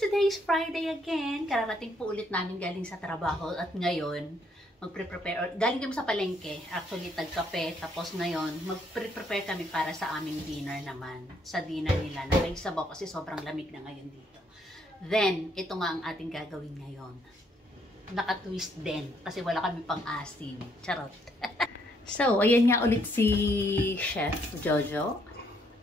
Today's Friday again. Kararating po ulit namin galing sa trabaho at ngayon magpre-prepare. Galing kami sa palengke. Actually, tagkape. Tapos ngayon, magpre-prepare kami para sa aming dinner naman. Sa dinner nila na may sabaw kasi sobrang lamig na ngayon dito. Then, ito nga ang ating gagawin ngayon. Naka-twist din kasi wala kami pang asin. Charot. So, ayan nga ulit si Chef Jojo.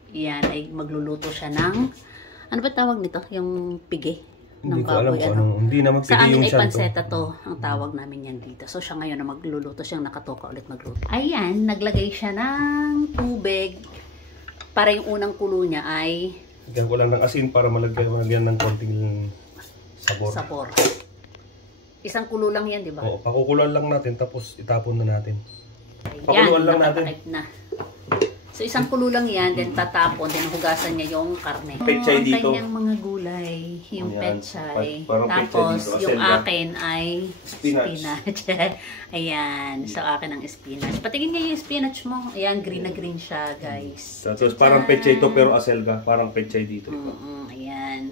Yan, ay magluluto siya ng ano ba tawag nito? Yung pigi ng baboy. Hindi naman pigi. Sa amin ay panseta to. Ang tawag namin yan dito. So siya ngayon na magluluto. Siyang nakatoka ulit magluto. Ayan, naglagay siya ng tubig. Para yung unang kulo niya ay lagyan ko lang ng asin para malagyan ng konting sabor. Isang kulo lang yan, di ba? Oo, pakukuluan lang natin tapos itapon na natin. Ayan, pakuluan lang natin. Na. So, isang kulo lang yan, then tatapon, then hugasan niya yung karne. Pechay dito. Ang kanyang mga gulay, yung pechay. Tapos, dito, yung akin ay spinach. Ayan, so akin ang spinach. Patingin niya yung spinach mo. Ayan, green na green siya, guys. Tapos parang pechay ito, pero aselga. Parang pechay dito. Ayan.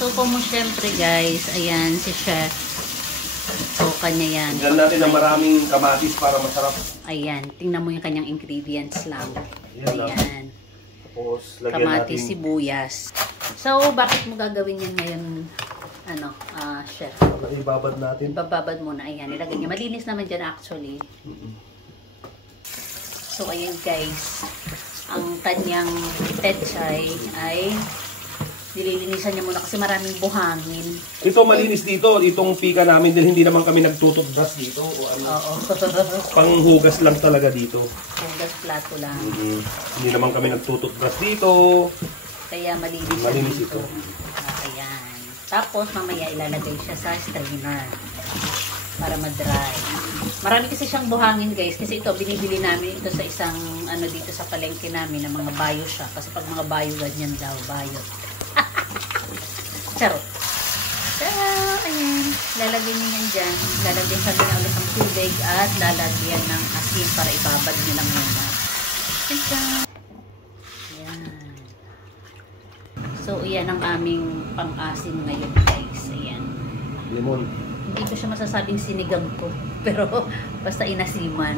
So, kung syempre, guys, ayan, si Chef. So, kanya yan. Tignan natin na maraming kamatis para masarap. Ayan, tingnan mo yung kanyang ingredients lang. Ayan. Tapos, lagyan kamatis, natin sibuyas. So, bakit mo gagawin yan ngayon, Chef? Ibabad natin. Ibababad muna. Ayan, ilagay niya. Malinis naman dyan actually. So, ayan guys. Ang kanyang pechay ay nililinisan niya muna kasi maraming buhangin. Ito malinis dito, itong pika namin dahil hindi naman kami nagtututbrush dito o ano. Oo. Panghugas lang talaga dito. Hugas plato lang. Hindi naman kami nagtututbrush dito. Kaya malinis ito. Ayan. Tapos mamaya ilalagay siya sa strainer para ma-dry. Marami kasi siyang buhangin guys kasi ito binibili namin ito sa isang dito sa palengke namin ng mga bayo siya kasi pag mga bayo ganyan daw, bayo. Charot. So, ayan. Lalagyan niyo yan dyan. Lalagyan kami na ulit ng tubig at lalagyan ng asin para ibabad niyo lang muna. Ayan. So, ayan ang aming pang-asin ngayon guys. Ayan. Lemon. Hindi ko siya masasabing sinigang ko. Pero, basta inasiman.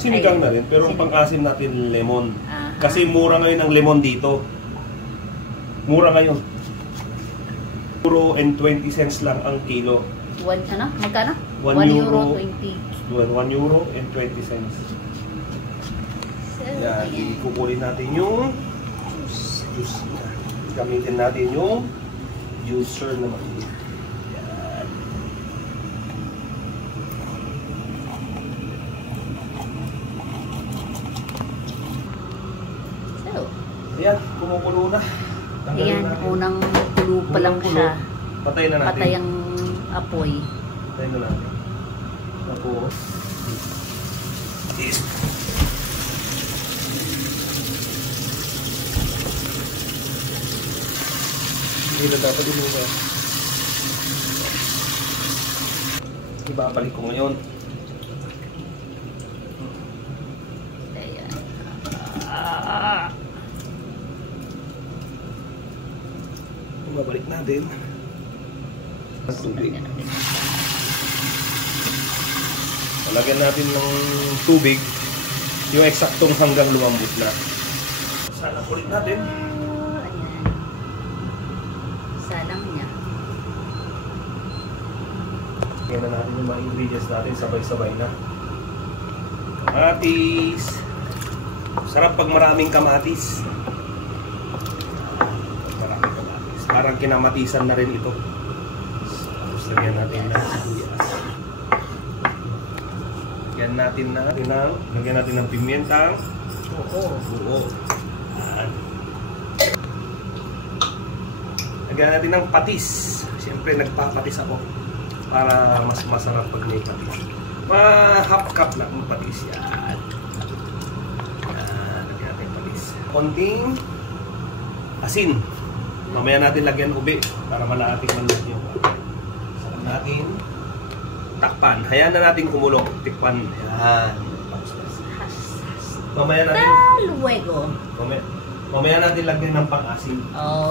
Sinigang na rin. Pero ang pang-asin natin lemon. Kasi mura ngayon ang lemon dito. Mura ngayon. €1.20 lang ang kilo. Magkano? €1.20. €1.20. Yan, ikukunin natin yung juice. Gamitin natin yung juicer naman. Yan. So, ayan, kumukulo na. Ayan, unang kulo pa lang siya. Patay na natin. Patay ang apoy. Patay na natin. Tapos, hindi na dapat inuha. Ibabalik ko ngayon. Ayan. Ibabalik natin. Tubig. Lagyan natin ng tubig yung eksaktong hanggang lumambot na. Salang ulit natin. Ayan. Salang niya. Lagyan na natin yung mga ingredients natin sabay-sabay na. Kamatis. Sarap pag maraming kamatis. Parang kinamatisan na rin ito. Tapos lagyan natin ng sibuyas. Lagyan natin ng pimienta. Buo. Lagyan natin ng patis. Siyempre nagpapatis ako para mas masarap pag may patis. Half cup lang ng patis yan. Lagyan natin patis. Konting asin. Mamaya natin lagyan ube para malating manok nyo. Saka natin takpan. Hayaan na natin kumulong. Tikpan. Yan. Mamaya natin. Luego. Mamaya natin lagyan ng pang-asin.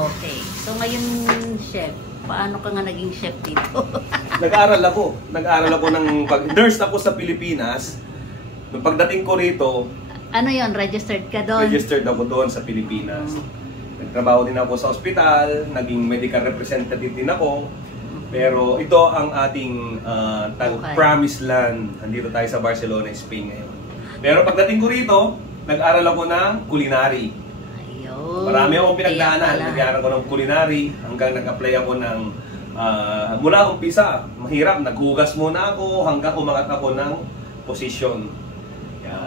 Okay. So ngayon, chef, paano ka nga naging chef dito? Nag-aaral ako ng nurse ako sa Pilipinas. Nung pagdating ko rito, Ano yon, registered ka doon? registered ako doon sa Pilipinas. Nagtrabaho din ako sa ospital, naging medical representative din ako. Pero ito ang ating promised land. Nandito tayo sa Barcelona, Spain ngayon. Pero pagdating ko rito, nag-aral ako ng culinary. Ayun. Marami akong pinagdaanan. Kaya pala. Nag-aral ako ng culinary hanggang nag-apply ako ng mula umpisa. Mahirap, naghugas muna ako hanggang umangat ako ng posisyon.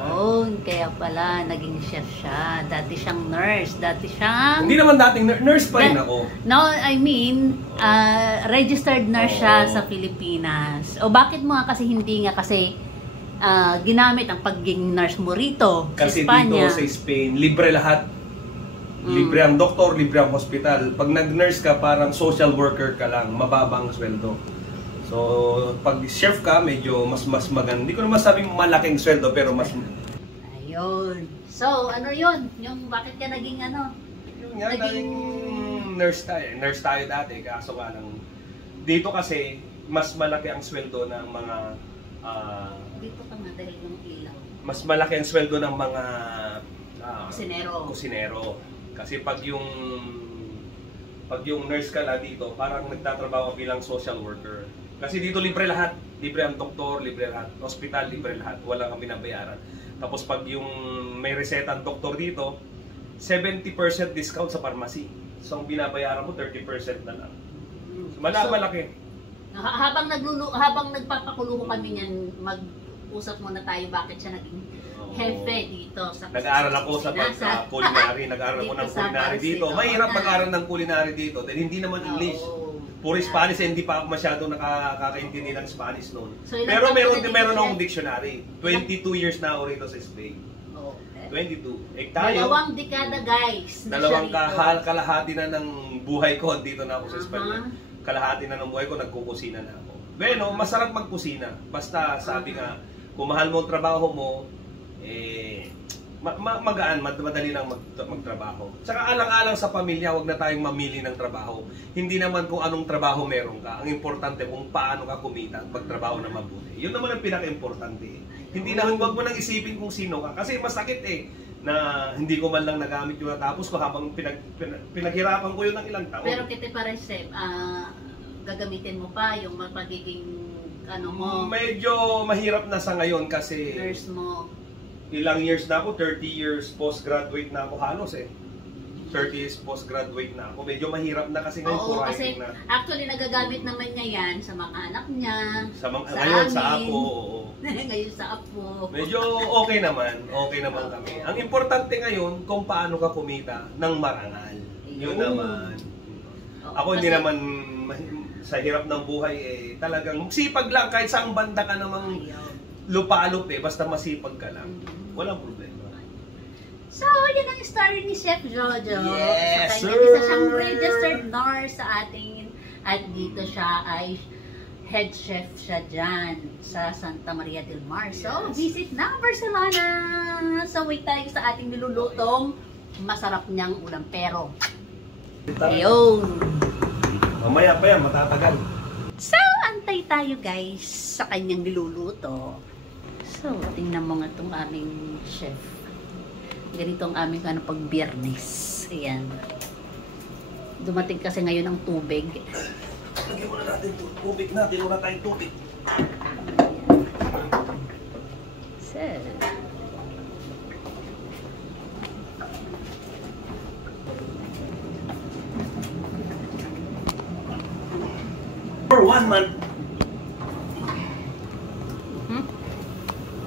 Oh, kaya pala naging chef siya. Dati siyang nurse. Dati siyang... Hindi naman dating nurse pa rin ako. No, I mean, registered nurse siya Oo. sa Pilipinas. O bakit mo nga kasi hindi nga kasi ginamit ang pagiging nurse mo rito Kasi sa Espanya? dito sa Spain, libre lahat. Libre ang doktor, libre ang hospital. Pag nag-nurse ka, parang social worker ka lang, mababang sweldo. So, pag chef ka, medyo mas maganda. Hindi ko naman sabing malaking sweldo, pero mas... Ayun. So, ano yun? Yung bakit ka naging ano? Yun nga, Naging- nurse tayo. Nurse tayo dati, kaso nga lang. Dito kasi, mas malaki ang sweldo ng mga... Dito ka nga dahil yung ilaw. mas malaki ang sweldo ng mga... Kusinero. kusinero. Kasi pag yung nurse ka lang dito, parang nagtatrabaho bilang social worker. Kasi dito libre lahat. Libre ang doktor, libre lahat. Hospital, libre lahat. Wala kang binabayaran. Tapos pag yung may reseta ang doktor dito, 70% discount sa pharmacy. So ang binabayaran mo, 30% na lang. So, malaki. Habang nagpapakulo kami niyan, mag-usap muna tayo bakit siya naging hefe dito sa Nag-aaral ako sa culinary. Nag-aaral ako ng Dito sa culinary dito. Barcelona. Mahirap mag-aaral ng culinary dito dahil hindi naman English. Oo. Puro Spanish, hindi pa ako masyado nakakaintindi ng Spanish noon. So, ilang Pero taon ka na meron dito, akong dictionary. 22 years na ako rito sa Spain. Okay. 22. Eh tayo, Dalawang dekada guys. na dalawang siya rito. kalahati na ng buhay ko dito na ako sa Espanya. Aha. Kalahati na ng buhay ko, nagkukusina na ako. Bueno, masarap magkusina. Basta sabi nga, kung mahal mo ang trabaho mo, magaan, madali lang magtrabaho. Tsaka alang-alang sa pamilya, wag na tayong mamili ng trabaho. Hindi naman kung anong trabaho meron ka. Ang importante kung paano ka kumita at magtrabaho na mabuti. Yun naman ang pinaka-importante. Hindi na, wag mo nang isipin kung sino ka. Kasi masakit na hindi ko man lang nagamit yung natapos ko habang pinaghirapan ko yun ng ilang taon. Pero kita pa rin, Chef, gagamitin mo pa yung pagiging ano mo, Medyo mahirap na sa ngayon kasi nurse mo. ilang years na ako, 30 years postgraduate na ako halos 30 years postgraduate na ako. Medyo mahirap na kasi ngayon Oo, kasi na. actually nagagamit naman niya yan sa mga anak niya. Ngayon sa amin. apo. Ngayon sa apo. Medyo okay naman kami. Ang importante ngayon kung paano ka kumita ng marangal. Yun naman. Oo, Ako hindi kasi- naman sa hirap ng buhay talagang sipag lang kahit saang banda ka namang Ayaw. lupa-lup basta masipag ka lang. Walang problema. So, yan ang story ni Chef Jojo. Yes, Sa kanya, sir! isa siyang registered nurse sa ating, at dito siya ay head chef siya dyan sa Santa Maria del Mar. So, visit na Barcelona! So, wait tayo sa ating nilulutong masarap niyang ulam pero. Ayun! Mamaya pa yan, matatagal. So, antay tayo guys sa kanyang niluluto. So, tingnan mo nga itong aming chef. Ganito ang aming pag Biyernes. Ayan. Dumating kasi ngayon ang tubig. Lagyan muna natin tubig natin. Wala tayong tubig. So, For 1 month.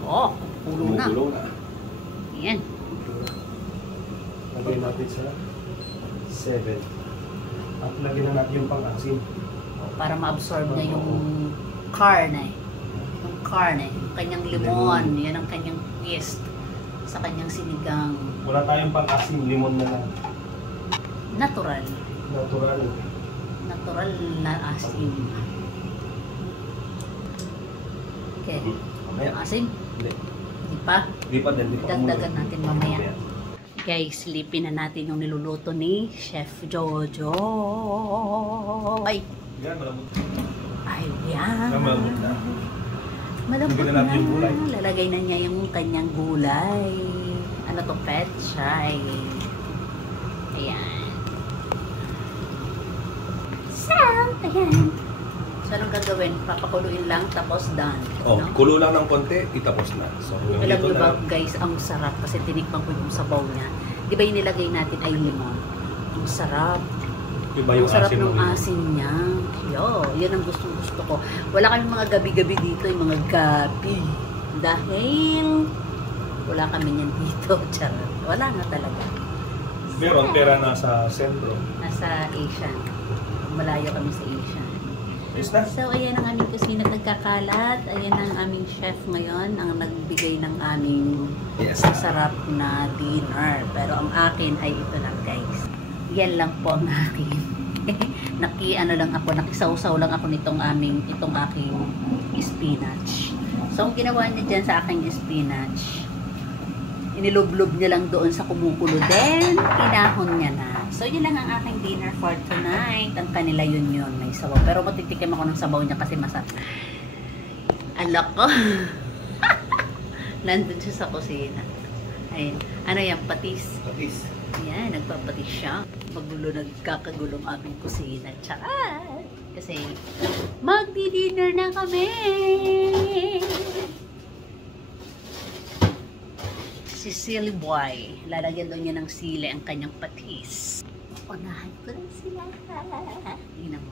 oh, pulo na. Gumugulo na. Ayan. Lagyan natin sa 7. At lagyan na natin yung pang-asin. Para ma-absorb niya yung karne. Yung karne. Yung kanyang limon. Yan ang kanyang twist sa kanyang sinigang. Wala tayong pang-asin, limon na lang. Natural. Natural. Natural na asin. Okay. Mamaya. Asin? Hindi. Di pa? Di pa din. Di pa. Dagdagan natin mamaya. Guys, silipin na natin yung niluluto ni Chef Jojo. Ay! Yan, malambot. Ayan. Malambot na. Malambot Lagyan na natin yung gulay. na. Lalagay na niya yung kanyang gulay. Ano to? Pechay. Ayan. So, ayan. So, anong gagawin? Papakuluin lang, tapos done. Oh, No? kulo lang ng konti, itapos na. So, yung Alam dito nyo ba, na. guys, ang sarap kasi tinikman ko yung sabaw niya. Di ba yung nilagay natin ay limon? Ang sarap. Iba Ang yung sarap asin ng ng limon. asin niya. Yo, yan ang gusto ko. Wala kami mga gabi-gabi dito, yung mga gabi. Dahil wala kami yan dito. Charot. Wala na talaga. Meron, pera nasa sentro. Nasa Asian. Malayo kami sa Asian. Ayos na. So, ayan ang aming kusina nagkakalat. Ayan ang aming chef ngayon, ang nagbigay ng aming Yes. masarap na dinner. Pero ang akin ay ito lang, guys. Yan lang po ang akin. Nakisawsaw lang ako itong aking spinach. So, ang ginawa niya dyan sa aking spinach, inilublob niya lang doon sa kumukulo. Then, pinahon niya na. So, yun lang ang aking dinner for tonight. Ang kanila yun, may sabaw. Pero matitikim ako ng sabaw niya kasi masarap. Alak ko. Nandun siya sa kusina. Ayun. Ano yan? Patis. Patis. Ayan, nagpapatis siya. Nagkakagulong aming kusina. Tsaka, kasi magdi-dinner na kami. Si Silly Boy, lalagyan daw niya ng sili ang kanyang patis. Unahan ko na sila. Tingnan mo.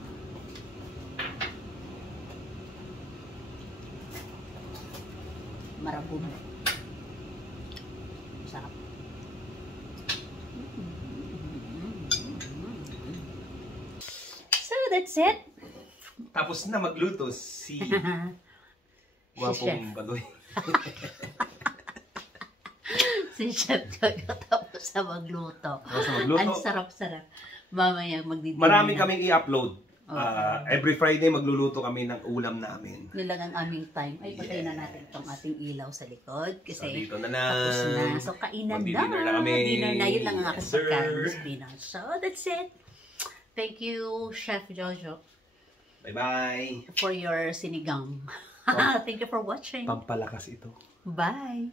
Marabog. Sarap. So, that's it. Tapos na magluto si Wapong Badoy. Si Chef Jojo tapos na magluto. Tapos na magluto. Ang sarap-sarap. Mamaya magdidinner. Marami kaming i-upload. Oo. Every Friday magluluto kami ng ulam namin. Yun lang ang aming time. Ay, patayin na natin itong ating ilaw sa likod. So, Kasi dito na lang. tapos na. So, kainan na. Magdi-dinner na kami. Dinner na. Yun lang ang aking Yes, sir. pagkain. Spinach. So, that's it. Thank you, Chef Jojo, Bye-bye. for your sinigang. Thank you for watching. Pampalakas ito. Bye.